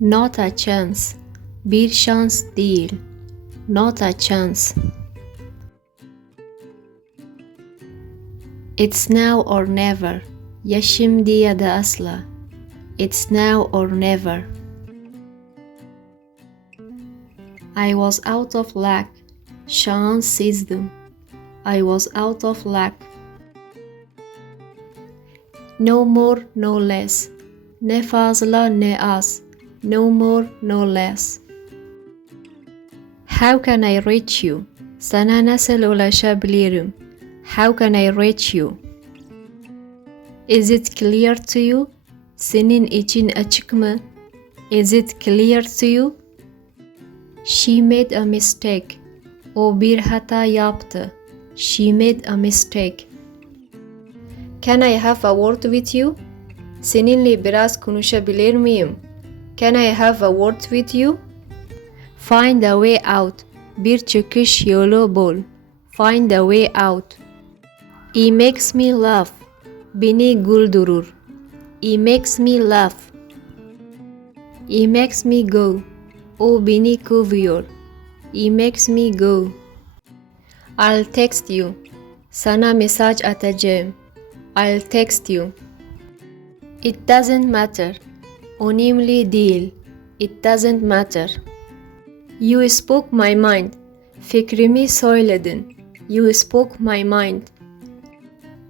Not a chance. Bir şans değil. Not a chance. It's now or never. Ya şimdi ya da asla. It's now or never. I was out of luck. Şanssızdım. I was out of luck. No more, no less. Ne fazla ne az. No more, no less. How can I reach you? Sana nasıl ulaşabilirim? How can I reach you? Is it clear to you? Senin için açık mı? Is it clear to you? She made a mistake. O bir hata yaptı. She made a mistake. Can I have a word with you? Seninle biraz konuşabilir miyim? Can I have a word with you? Find a way out. Bir çıkış yolu bul. Find a way out. He makes me laugh. Beni güldürür. He makes me laugh. He makes me go. O beni kovuyor. He makes me go. I'll text you. Sana mesaj atacağım. I'll text you. It doesn't matter. Önemli değil. It doesn't matter. You spoke my mind. Fikrimi söyledin. You spoke my mind.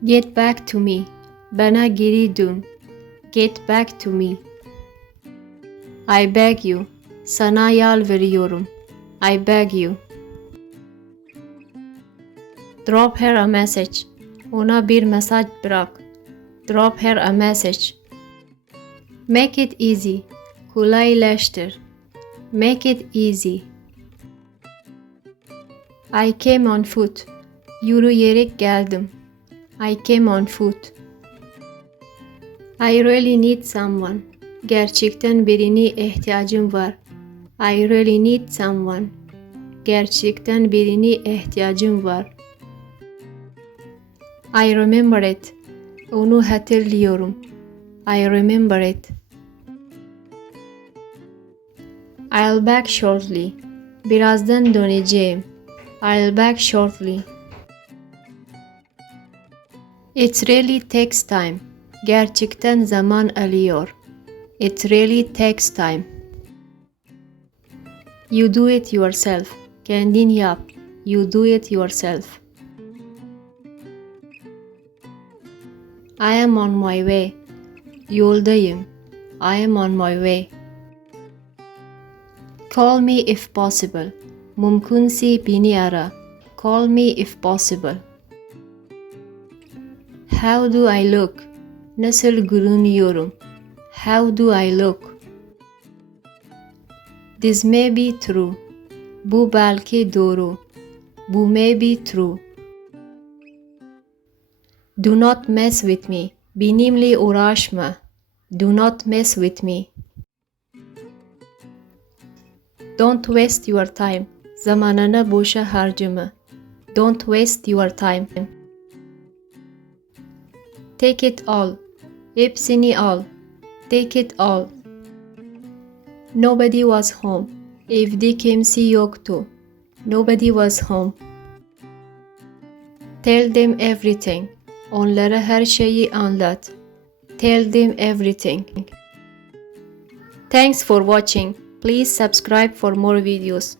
Get back to me. Bana geri dön. Get back to me. I beg you. Sana yalvarıyorum. I beg you. Drop her a message. Ona bir mesaj bırak. Drop her a message. Make it easy. Kolaylaştır. Make it easy. I came on foot. Yürüyerek geldim. I came on foot. I really need someone. Gerçekten birine ihtiyacım var. I really need someone. Gerçekten birine ihtiyacım var. I remember it. Onu hatırlıyorum. I remember it. I'll back shortly. Birazdan döneceğim. I'll back shortly. It really takes time. Gerçekten zaman alıyor. It really takes time. You do it yourself. Kendin yap. You do it yourself. I am on my way. Yoldayım. I am on my way. Call me if possible. Mümkünse beni ara. Call me if possible. How do I look? Nasıl görünüyorum? How do I look? This may be true. Bu belki doğru. Bu may be true. Do not mess with me. Benimle uğraşma. Do not mess with me. Don't waste your time. Zamanını boşa harcama. Don't waste your time. Take it all. Hepsini al. Take it all. Nobody was home. Evde kimse yoktu. Nobody was home. Tell them everything. Onlara her şeyi anlat. Tell them everything. Thanks for watching. Please subscribe for more videos.